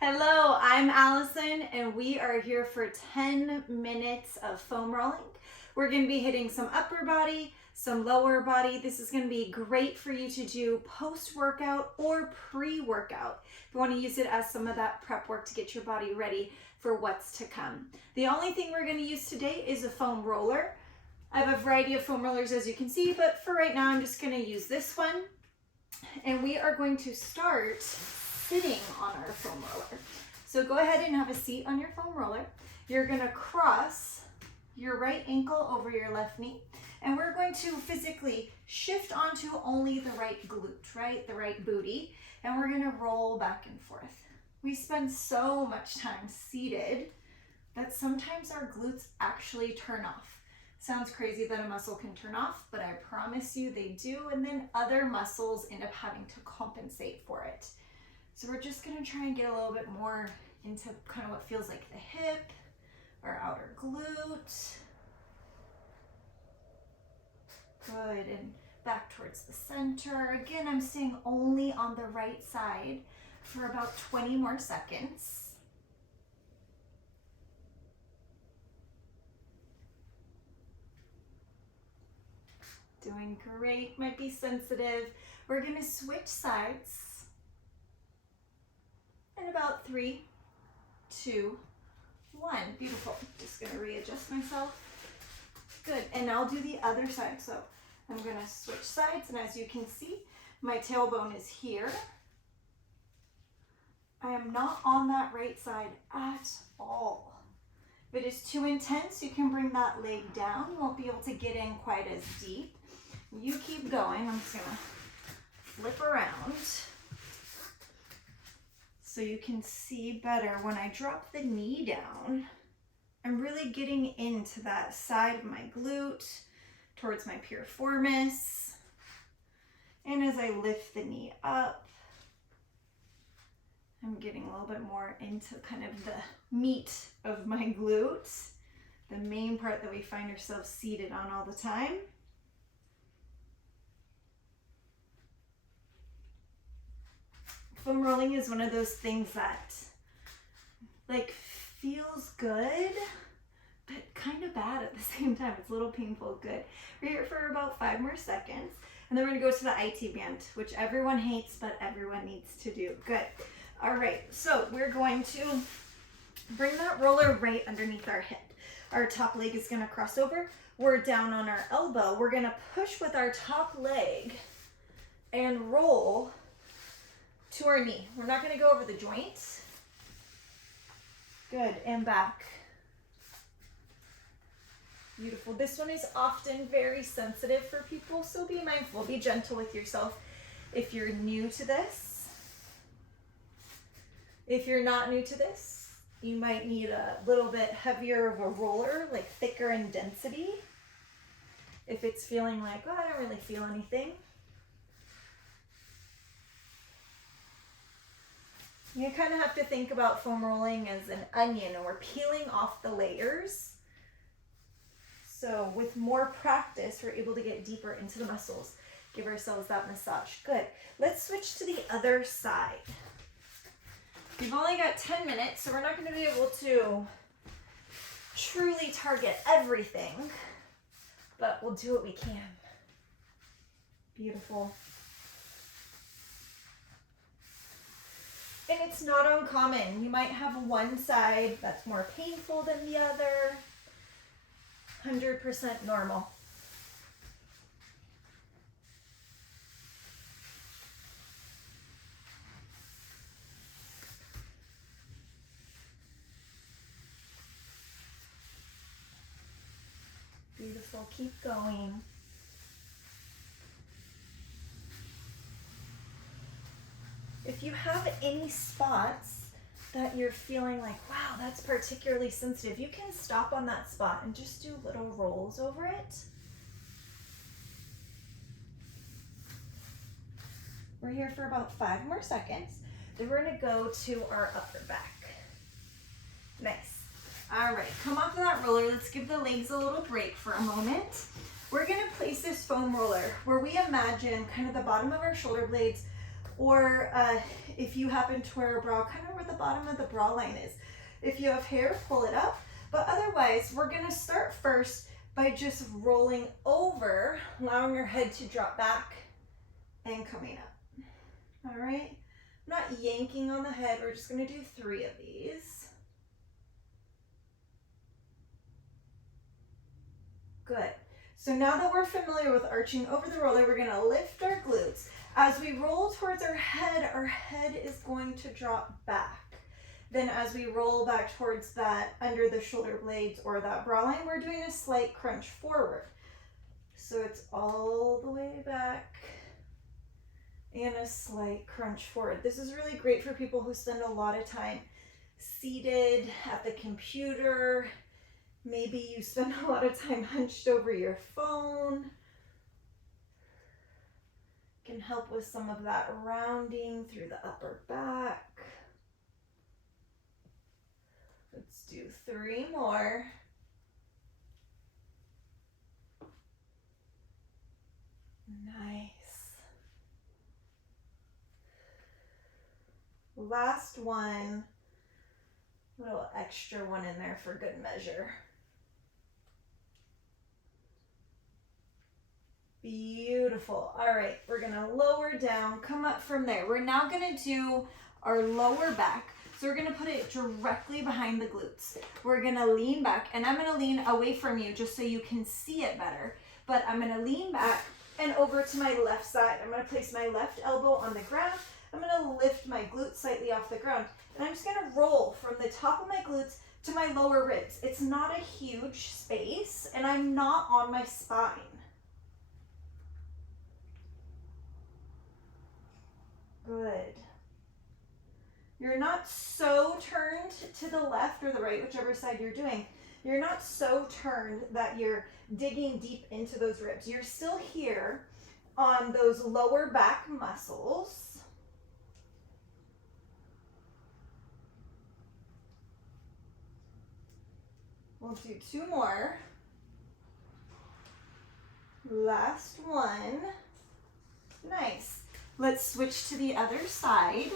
Hello, I'm Allison and we are here for 10 minutes of foam rolling. We're going to be hitting some upper body, some lower body. This is going to be great for you to do post-workout or pre-workout. If you want to use it as some of that prep work to get your body ready for what's to come. The only thing we're going to use today is a foam roller. I have a variety of foam rollers as you can see, but for right now I'm just going to use this one. And we are going to start sitting on our foam roller. So go ahead and have a seat on your foam roller. You're going to cross your right ankle over your left knee, and we're going to physically shift onto only the right glute, right? The right booty, and we're going to roll back and forth. We spend so much time seated that sometimes our glutes actually turn off. Sounds crazy that a muscle can turn off, but I promise you they do, and then other muscles end up having to compensate for it. So we're just gonna try and get a little bit more into kind of what feels like the hip, our outer glute. Good, and back towards the center. Again, I'm staying only on the right side for about 20 more seconds. Doing great, might be sensitive. We're gonna switch sides. In about 3, 2, 1. Beautiful. Just gonna readjust myself. Good, and I'll do the other side. So I'm gonna switch sides, and as you can see, my tailbone is here. I am not on that right side at all. If it is too intense, you can bring that leg down. You won't be able to get in quite as deep. You keep going. I'm just gonna flip around so you can see better. When I drop the knee down, I'm really getting into that side of my glute, towards my piriformis. And as I lift the knee up, I'm getting a little bit more into kind of the meat of my glute, the main part that we find ourselves seated on all the time. Foam rolling is one of those things that like feels good, but kind of bad at the same time. It's a little painful. Good. We're here for about 5 more seconds, and then we're gonna go to the IT band, which everyone hates, but everyone needs to do. Good. All right, so we're going to bring that roller right underneath our hip. Our top leg is gonna cross over. We're down on our elbow. We're gonna push with our top leg and roll to our knee. We're not going to go over the joints. Good, and back. Beautiful. This one is often very sensitive for people, so be mindful, be gentle with yourself if you're new to this. If you're not new to this, you might need a little bit heavier of a roller, like thicker in density. If it's feeling like, oh, I don't really feel anything. You kind of have to think about foam rolling as an onion, and we're peeling off the layers. So with more practice, we're able to get deeper into the muscles. Give ourselves that massage. Good. Let's switch to the other side. We've only got 10 minutes, so we're not going to be able to truly target everything, but we'll do what we can. Beautiful. And it's not uncommon. You might have one side that's more painful than the other. 100% normal. Beautiful. Keep going. If you have any spots that you're feeling like, wow, that's particularly sensitive, you can stop on that spot and just do little rolls over it. We're here for about 5 more seconds. Then we're gonna go to our upper back. Nice. All right, come off of that roller. Let's give the legs a little break for a moment. We're gonna place this foam roller where we imagine kind of the bottom of our shoulder blades Or if you happen to wear a bra, kind of where the bottom of the bra line is. If you have hair, pull it up. But otherwise, we're gonna start first by just rolling over, allowing your head to drop back and coming up. All right, I'm not yanking on the head. We're just gonna do 3 of these. Good. So now that we're familiar with arching over the roller, we're gonna lift our glutes. As we roll towards our head is going to drop back. Then as we roll back towards that under the shoulder blades or that bra line, we're doing a slight crunch forward. So it's all the way back and a slight crunch forward. This is really great for people who spend a lot of time seated at the computer. Maybe you spend a lot of time hunched over your phone. Can help with some of that rounding through the upper back. Let's do 3 more. Nice. Last one. A little extra one in there for good measure. Beautiful. All right, we're gonna lower down, come up from there. We're now gonna do our lower back. So we're gonna put it directly behind the glutes. We're gonna lean back, and I'm gonna lean away from you just so you can see it better. But I'm gonna lean back and over to my left side. I'm gonna place my left elbow on the ground. I'm gonna lift my glutes slightly off the ground. And I'm just gonna roll from the top of my glutes to my lower ribs. It's not a huge space, and I'm not on my spine. Good. You're not so turned to the left or the right, whichever side you're doing. You're not so turned that you're digging deep into those ribs. You're still here on those lower back muscles. We'll do 2 more. Last one. Nice. Let's switch to the other side.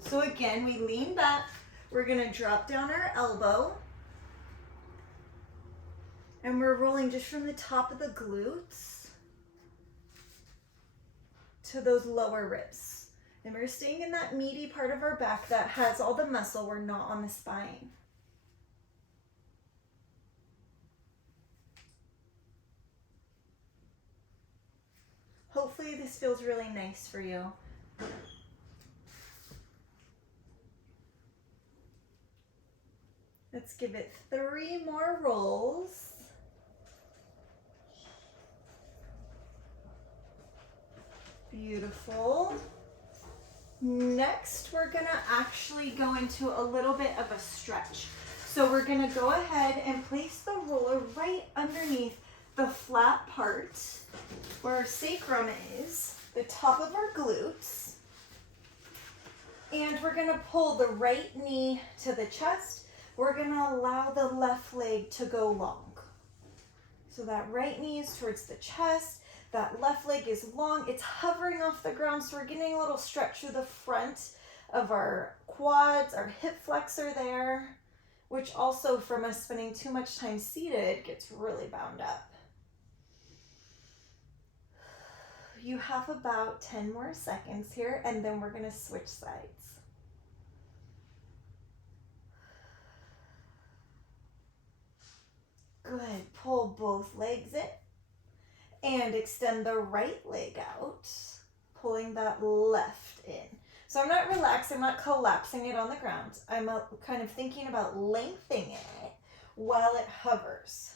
So again, we lean back. We're gonna drop down our elbow. And we're rolling just from the top of the glutes to those lower ribs. And we're staying in that meaty part of our back that has all the muscle. We're not on the spine. Hopefully this feels really nice for you. Let's give it 3 more rolls. Beautiful. Next, we're gonna actually go into a little bit of a stretch. So we're gonna go ahead and place the roller right underneath the flat part where our sacrum is, the top of our glutes. And we're gonna pull the right knee to the chest. We're gonna allow the left leg to go long. So that right knee is towards the chest, that left leg is long, it's hovering off the ground, so we're getting a little stretch through the front of our quads, our hip flexor there, which also from us spending too much time seated gets really bound up. You have about 10 more seconds here, and then we're gonna switch sides. Good, pull both legs in and extend the right leg out, pulling that left in. So I'm not relaxed, I'm not collapsing it on the ground. I'm kind of thinking about lengthening it while it hovers.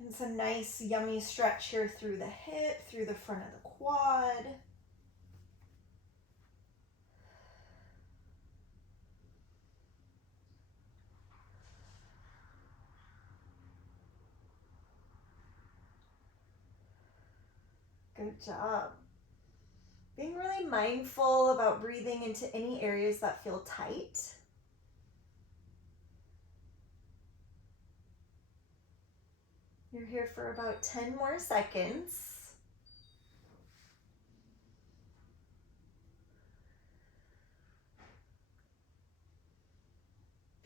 And it's a nice, yummy stretch here through the hip, through the front of the quad. Good job. Being really mindful about breathing into any areas that feel tight. You're here for about 10 more seconds.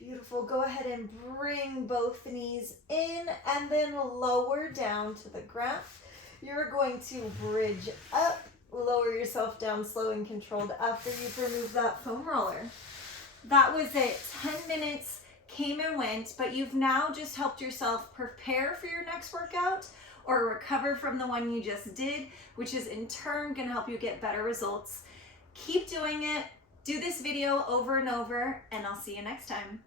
Beautiful. Go ahead and bring both knees in and then lower down to the ground. You're going to bridge up, lower yourself down slow and controlled after you've removed that foam roller. That was it. 10 minutes came and went, but you've now just helped yourself prepare for your next workout or recover from the one you just did, which is in turn going to help you get better results. Keep doing it. Do this video over and over, and I'll see you next time.